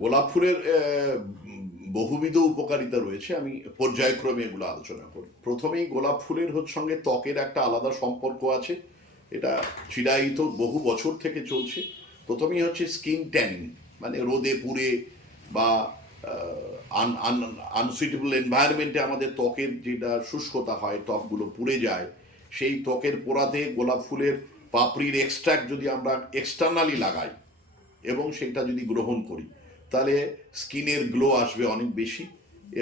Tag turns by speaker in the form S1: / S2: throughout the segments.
S1: গোলাপ ফুলের বহুবিধ উপকারিতা রয়েছে। আমি পর্যায়ক্রমে এগুলো আলোচনা করি। প্রথমেই গোলাপ ফুলের সঙ্গে ত্বকের একটা আলাদা সম্পর্ক আছে। এটা চিরায়িত বহু বছর থেকে চলছে। প্রথমেই হচ্ছে স্কিন ট্যানিং মানে রোদে পুড়ে বা আনসুইটেবল এনভায়রনমেন্টে আমাদের ত্বকের যেটা শুষ্কতা হয়, ত্বকগুলো পুড়ে যায়, সেই ত্বকের পোড়াতে গোলাপ ফুলের পাপড়ির এক্সট্রাক্ট যদি আমরা এক্সটার্নালি লাগাই এবং সেটা যদি গ্রহণ করি তাহলে স্কিনের গ্লো আসবে অনেক বেশি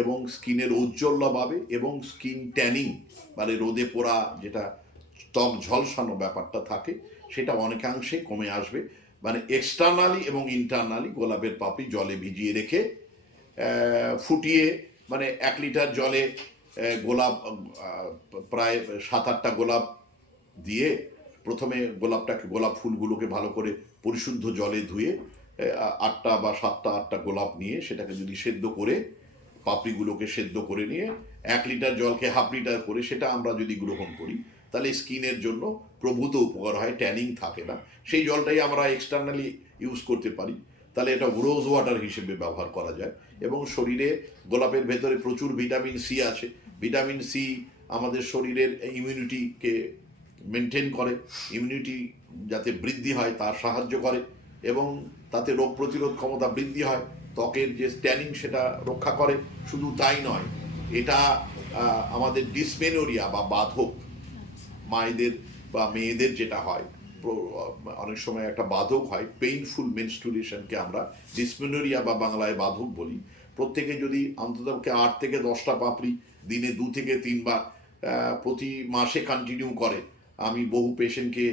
S1: এবং স্কিনের ঔজ্জ্বল্য পাবে এবং স্কিন ট্যানিং মানে রোদে পোড়া যেটা ত্বক ঝলসানো ব্যাপারটা থাকে, সেটা অনেকাংশে কমে আসবে। মানে এক্সটার্নালি এবং ইন্টারনালি গোলাপের পাপড়ি জলে ভিজিয়ে রেখে ফুটিয়ে মানে এক লিটার জলে গোলাপ প্রায় সাত আটটা গোলাপ দিয়ে প্রথমে গোলাপটাকে, গোলাপ ফুলগুলোকে ভালো করে পরিশুদ্ধ জলে ধুয়ে আটটা বা সাতটা, আটটা গোলাপ নিয়ে সেটাকে যদি সেদ্ধ করে, পাপড়িগুলোকে সেদ্ধ করে নিয়ে এক লিটার জলকে হাফ লিটার করে সেটা আমরা যদি গ্রহণ করি, তাহলে স্কিনের জন্য প্রভূত উপকার হয়, ট্যানিং থাকে না। সেই জলটাই আমরা এক্সটার্নালি ইউজ করতে পারি। তাহলে এটা রোজ ওয়াটার হিসেবে ব্যবহার করা যায় এবং শরীরে গোলাপের ভেতরে প্রচুর ভিটামিন সি আছে। ভিটামিন সি আমাদের শরীরের ইমিউনিটিকে মেনটেন করে। ইমিউনিটি যাতে বৃদ্ধি হয়, তার সাহায্য করে। এবং তাতে রোগ প্রতিরোধ ক্ষমতা বৃদ্ধি হয়, ত্বকের যে স্ট্যানিং সেটা রক্ষা করে, শুধু তাই নয়, এটা আমাদের ডিসমেনোরিয়া বা বাধক মায়েদের বা মেয়েদের যেটা হয় অনেক সময় একটা বাধক হয় পেইনফুল মেনস্টুরেশনকে আমরা ডিসমেনোরিয়া বা বাংলায় বাধক বলি। প্রত্যেকে যদি অন্ততপক্ষে আট থেকে দশটা পাপড়ি দিনে দু থেকে তিনবার প্রতি মাসে কন্টিনিউ করে, আমি বহু পেশেন্টকে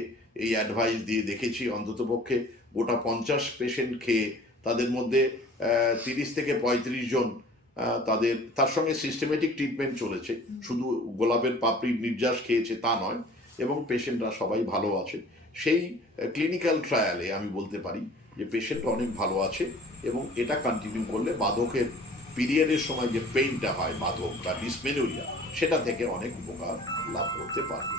S1: এই অ্যাডভাইস দিয়ে দেখেছি অন্ততপক্ষে গোটা পঞ্চাশ পেশেন্ট খেয়ে তাদের মধ্যে তিরিশ থেকে পঁয়ত্রিশ জন তাদের, তার সঙ্গে সিস্টেমেটিক ট্রিটমেন্ট চলেছে। শুধু গোলাপের পাপড়ি নির্যাস খেয়েছে তা নয়, এবং পেশেন্টরা সবাই ভালো আছে। সেই ক্লিনিক্যাল ট্রায়ালে আমি বলতে পারি যে পেশেন্ট অনেক ভালো আছে, এবং এটা কন্টিনিউ করলে বাধকের পিরিয়ডের সময় যে পেইনটা হয়, বাধক বা ডিসমেনোরিয়া সেটা থেকে অনেক উপকার লাভ করতে পারবে।